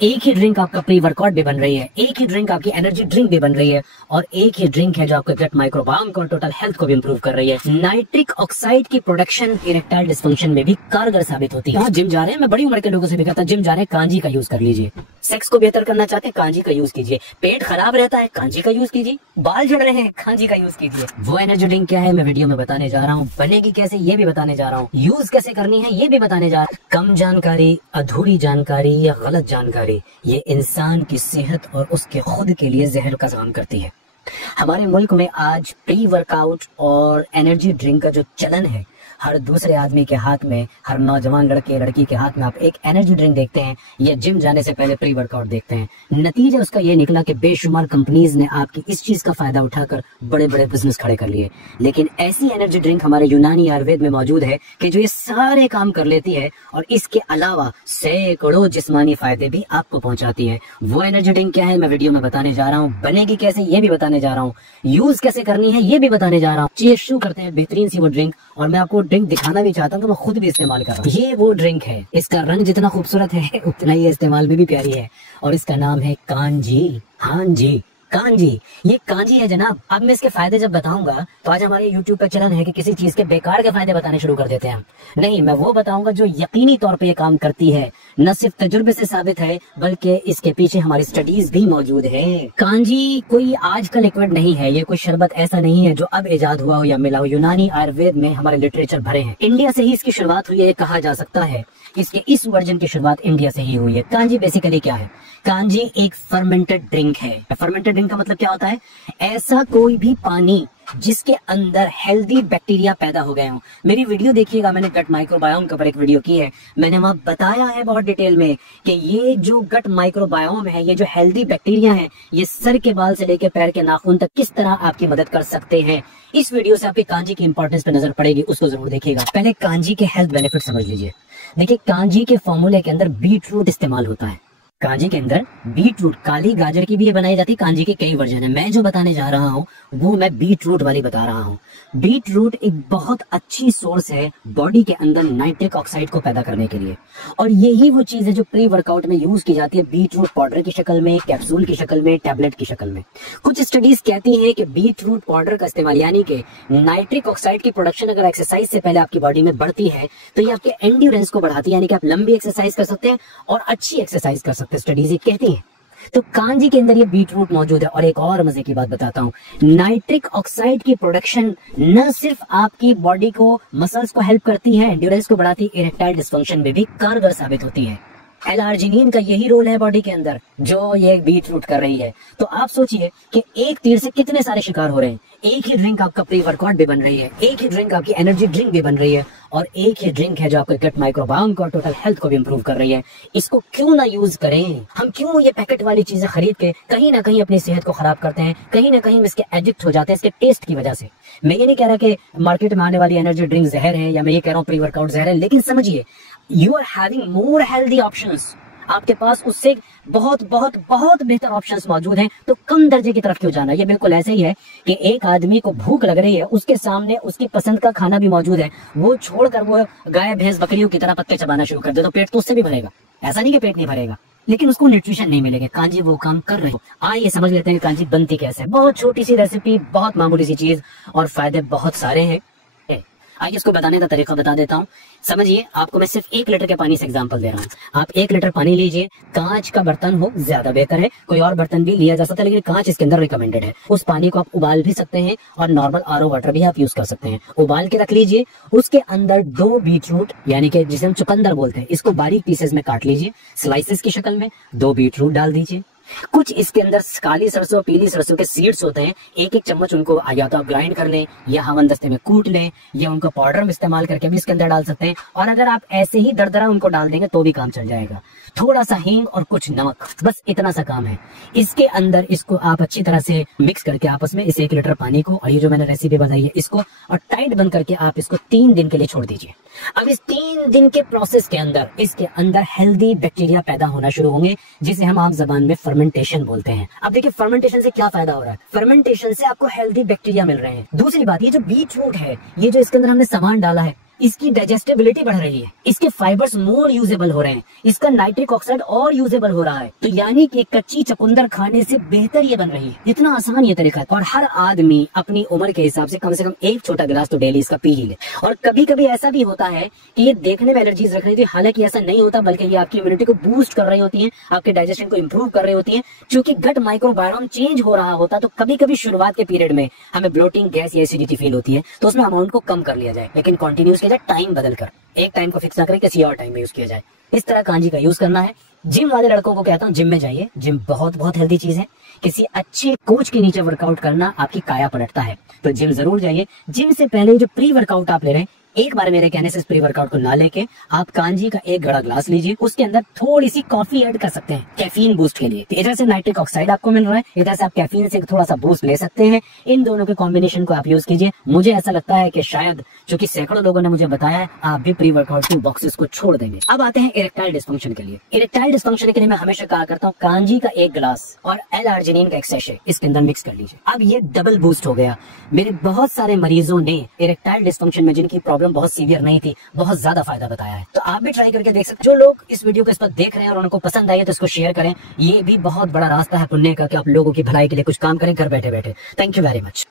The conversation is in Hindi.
एक ही ड्रिंक आपका प्री वर्कआउट भी बन रही है, एक ही ड्रिंक आपकी एनर्जी ड्रिंक भी बन रही है, और एक ही ड्रिंक है जो आपके गट माइक्रोबायोम को और टोटल हेल्थ को भी इंप्रूव कर रही है। नाइट्रिक ऑक्साइड की प्रोडक्शन इरेक्टाइल डिस्फंक्शन में भी कारगर साबित होती है। जिम जा रहे हैं, मैं बड़ी उम्र के लोगों से भी कहता हूं, जिम जा रहे हैं, कांजी का यूज कर लीजिए। सेक्स को बेहतर करना चाहते हैं, कांजी का यूज कीजिए। पेट खराब रहता है, कांजी का यूज कीजिए। बाल झड़ रहे हैं, कांजी का यूज कीजिए। वो एनर्जी ड्रिंक क्या है मैं वीडियो में बताने जा रहा हूँ, बनेगी कैसे ये भी बताने जा रहा हूँ, यूज कैसे करनी है ये भी बताने जा रहा हूँ। कम जानकारी, अधूरी जानकारी या गलत जानकारी ये इंसान की सेहत और उसके खुद के लिए जहर का काम करती है। हमारे मुल्क में आज प्री वर्कआउट और एनर्जी ड्रिंक का जो चलन है, हर दूसरे आदमी के हाथ में, हर नौजवान लड़के लड़की के हाथ में आप एक एनर्जी ड्रिंक देखते हैं या जिम जाने से पहले प्री वर्कआउट देखते हैं। नतीजा उसका ये निकला कि बेशुमार कंपनीज ने आपकी इस चीज का फायदा उठाकर बड़े बड़े बिजनेस खड़े कर लिए। लेकिन ऐसी एनर्जी ड्रिंक हमारे यूनानी आयुर्वेद में मौजूद है कि जो ये सारे काम कर लेती है और इसके अलावा सैकड़ों जिस्मानी फायदे भी आपको पहुंचाती है। वो एनर्जी ड्रिंक क्या है मैं वीडियो में बताने जा रहा हूँ, बनेगी कैसे ये भी बताने जा रहा हूँ, यूज कैसे करनी है ये भी बताने जा रहा हूँ। चलिए शुरू करते हैं बेहतरीन सी वो ड्रिंक, और मैं आपको ड्रिंक दिखाना भी चाहता हूँ तो मैं खुद भी इस्तेमाल कर रहा हूँ। ये वो ड्रिंक है, इसका रंग जितना खूबसूरत है उतना ही इस्तेमाल में भी प्यारी है, और इसका नाम है कांजी। हाँ जी, कांजी। ये कांजी है जनाब। अब मैं इसके फायदे जब बताऊंगा तो आज हमारे YouTube का चलन है कि किसी चीज के बेकार के फायदे बताने शुरू कर देते हैं हम। नहीं, मैं वो बताऊंगा जो यकीनी तौर पे ये काम करती है, न सिर्फ तजुर्बे से साबित है बल्कि इसके पीछे हमारी स्टडीज भी मौजूद है। कांजी कोई आज का लिक्विड नहीं है, ये कोई शरबत ऐसा नहीं है जो अब इजाद हुआ हो या मिला हो। यूनानी आयुर्वेद में हमारे लिटरेचर भरे हैं, इंडिया से ही इसकी शुरुआत हुई है कहा जा सकता है। इसके इस वर्जन की शुरुआत इंडिया से ही हुई है। कांजी बेसिकली क्या है? कांजी एक फर्मेंटेड ड्रिंक है। फर्मेंटेड ड्रिंक का मतलब क्या होता है? ऐसा कोई भी पानी जिसके अंदर हेल्दी बैक्टीरिया पैदा हो गए हों। मेरी वीडियो देखिएगा, मैंने गट माइक्रोबायोम के ऊपर एक वीडियो की है, मैंने वहां बताया है बहुत डिटेल में कि ये जो गट माइक्रोबायोम है, ये जो हेल्दी बैक्टीरिया है, ये सर के बाल से लेकर पैर के नाखून तक किस तरह आपकी मदद कर सकते हैं। इस वीडियो से आपकी कांजी की इंपॉर्टेंस पे नजर पड़ेगी, उसको जरूर देखिएगा। पहले कांजी के हेल्थ बेनिफिट समझ लीजिए। देखिए, कांजी के फॉर्मूले के अंदर बीट रूट इस्तेमाल होता है। कांजी के अंदर बीट रूट, काली गाजर की भी बनाई जाती है। कांजी के कई वर्जन है, मैं जो बताने जा रहा हूँ वो मैं बीट रूट वाली बता रहा हूँ। बीट रूट एक बहुत अच्छी सोर्स है बॉडी के अंदर नाइट्रिक ऑक्साइड को पैदा करने के लिए, और यही वो चीज है जो प्री वर्कआउट में यूज की जाती है, बीट रूट पाउडर की शक्ल में, कैप्सूल की शक्ल में, टैबलेट की शक्ल में। कुछ स्टडीज कहती हैं कि बीट रूट पाउडर का इस्तेमाल, यानी कि नाइट्रिक ऑक्साइड की प्रोडक्शन अगर एक्सरसाइज से पहले आपकी बॉडी में बढ़ती है तो ये आपके एंड्योरेंस को बढ़ाती है, यानी कि आप लंबी एक्सरसाइज कर सकते हैं और अच्छी एक्सरसाइज कर सकते हैं, स्टडीज ये कहती हैं। तो कांजी के अंदर ये बीट रूट मौजूद है। और एक और मजे की बात बताता हूँ, नाइट्रिक ऑक्साइड की प्रोडक्शन न सिर्फ आपकी बॉडी को, मसल्स को हेल्प करती है, एंड्योरेंस को बढ़ाती है, इरेक्टाइल डिस्फंक्शन में भी कारगर साबित होती है। एल-आर्जिनिन का यही रोल है बॉडी के अंदर जो ये बीट रूट कर रही है। तो आप सोचिए कि एक तीर से कितने सारे शिकार हो रहे हैं। एक ही ड्रिंक आपका प्री वर्कआउट भी बन रही है, एक ही ड्रिंक आपकी एनर्जी ड्रिंक भी बन रही है, और एक ही ड्रिंक है जो आपके गट माइक्रोबायोम को और टोटल हेल्थ को भी इंप्रूव कर रही है। इसको क्यों ना यूज करें? हम क्यों ये पैकेट वाली चीजें खरीद के कहीं ना कहीं अपनी सेहत को खराब करते हैं, कहीं ना कहीं इसके एडिक्ट हो जाते हैं इसके टेस्ट की वजह से। मैं ये नहीं कह रहा कि मार्केट में आने वाली एनर्जी ड्रिंक जहर है, या मैं ये कह रहा हूँ प्री वर्कआउट जहर है, लेकिन समझिए, you are having more healthy options. आपके पास उससे बहुत बहुत बहुत बेहतर ऑप्शंस मौजूद हैं, तो कम दर्जे की तरफ क्यों जाना? ये बिल्कुल ऐसे ही है कि एक आदमी को भूख लग रही है, उसके सामने उसकी पसंद का खाना भी मौजूद है, वो छोड़कर वो गाय भैंस बकरियों की तरह पत्ते चबाना शुरू कर दे तो पेट तो उससे भी भरेगा। ऐसा नहीं कि पेट नहीं भरेगा, लेकिन उसको न्यूट्रिशन नहीं मिलेगा। कांजी वो काम कर रहे हो। आइए समझ लेते हैं कांजी बनती कैसे। बहुत छोटी सी रेसिपी, बहुत मामूली सी चीज, और फायदे बहुत सारे हैं। आइए इसको बताने का तरीका बता देता हूँ। समझिए, आपको मैं सिर्फ 1 लीटर के पानी से एग्जांपल दे रहा हूँ। आप 1 लीटर पानी लीजिए, कांच का बर्तन हो ज्यादा बेहतर है, कोई और बर्तन भी लिया जा सकता है लेकिन कांच इसके अंदर रिकमेंडेड है। उस पानी को आप उबाल भी सकते हैं और नॉर्मल आरओ वाटर भी आप यूज कर सकते हैं। उबाल के रख लीजिए, उसके अंदर 2 बीट रूट, यानी कि जिसे हम चुकंदर बोलते हैं, इसको बारीक पीसेस में काट लीजिए, स्लाइसेस की शक्ल में 2 बीट रूट डाल दीजिए। कुछ इसके अंदर काली सरसों, पीली सरसों के सीड्स होते हैं, 1-1 चम्मच उनको या तो आप ग्राइंड कर लें या हमनदस्ते में कूट लें, या उनको पाउडर में इस्तेमाल करके भी इसके अंदर डाल सकते हैं। और अगर आप ऐसे ही दरदरा उनको डाल देंगे तो भी काम चल जाएगा। थोड़ा सा हींग और कुछ नमक, बस इतना सा काम है। इसके अंदर इसको आप अच्छी तरह से मिक्स करके आपस में इस 1 लीटर पानी को और ये जो मैंने रेसिपी बताई है इसको, और टाइट बंद करके आप इसको 3 दिन के लिए छोड़ दीजिए। अब इस 3 दिन के प्रोसेस के अंदर इसके अंदर हेल्दी बैक्टीरिया पैदा होना शुरू होंगे, जिसे हम आम जबान में फर्मेंटेशन बोलते हैं। अब देखिए, फर्मेंटेशन से क्या फायदा हो रहा है? फर्मेंटेशन से आपको हेल्दी बैक्टीरिया मिल रहे हैं। दूसरी बात, ये जो बीट रूट है, ये जो इसके अंदर हमने सामान डाला है, इसकी डाइजेस्टेबिलिटी बढ़ रही है, इसके फाइबर्स मोर यूजेबल हो रहे हैं, इसका नाइट्रिक ऑक्साइड और यूजेबल हो रहा है। तो यानी कि कच्ची चुकंदर खाने से बेहतर ये बन रही है। इतना आसान ये तरीका है और हर आदमी अपनी उम्र के हिसाब से कम एक छोटा गिलास तो डेली इसका पी ही ले। और कभी कभी ऐसा भी होता है कि ये देखने में एलर्जीज रख रही थी, हालांकि ऐसा नहीं होता, बल्कि ये आपकी इम्यूनिटी को बूस्ट कर रही होती है, आपके डाइजेशन को इंप्रूव कर रही होती है। क्योंकि गट माइक्रोबायोम चेंज हो रहा होता तो कभी कभी शुरुआत के पीरियड में हमें ब्लोटिंग, गैस या एसिडिटी फील होती है, तो उसमें अमाउंट को कम कर लिया जाए, लेकिन कंटिन्यूस किया जाए, टाइम बदल कर। एक टाइम को फिक्स ना करें, किसी और टाइम में यूज किया जाए। इस तरह कांजी का यूज करना है। जिम वाले लड़कों को कहता हूँ जिम में जाइए, जिम बहुत बहुत हेल्दी चीज है। किसी अच्छे कोच के नीचे वर्कआउट करना आपकी काया पलटता है, तो जिम जरूर जाइए। जिम से पहले जो प्री वर्कआउट आप ले रहे हैं, एक बार मेरे कहने से इस प्री वर्कआउट को ना लेके आप कांजी का एक बड़ा ग्लास लीजिए, उसके अंदर थोड़ी सी कॉफी ऐड कर सकते हैं कैफीन बूस्ट के लिए। इधर से नाइट्रिक ऑक्साइड आपको मिल रहा है, इधर से आप कैफीन से थोड़ा सा बूस्ट ले सकते हैं। इन दोनों के कॉम्बिनेशन को आप यूज कीजिए। मुझे ऐसा लगता है कि शायद, क्योंकि सैकड़ों लोगों ने मुझे बताया है, आप भी प्री वर्कआउट के बॉक्सेस को छोड़ देंगे। अब आते हैं इरेक्टाइल डिस्फंक्शन के लिए। इरेक्टाइल डिस्फंक्शन के लिए मैं हमेशा कहा करता हूँ कांजी का एक गिलास और एल-आर्जिनिन का एक सैशे इसके अंदर मिक्स कर लीजिए। अब ये डबल बूस्ट हो गया। मेरे बहुत सारे मरीजों ने इरेक्टाइल डिस्फंक्शन में, जिनकी प्रॉब्लम बहुत सीवियर नहीं थी, बहुत ज्यादा फायदा बताया है। तो आप भी ट्राई करके देख सकते हैं। जो लोग इस वीडियो को इस पर देख रहे हैं और उनको पसंद आई है तो इसको शेयर करें। ये भी बहुत बड़ा रास्ता है पुण्य का कि आप लोगों की भलाई के लिए कुछ काम करें घर बैठे बैठे। Thank you very much.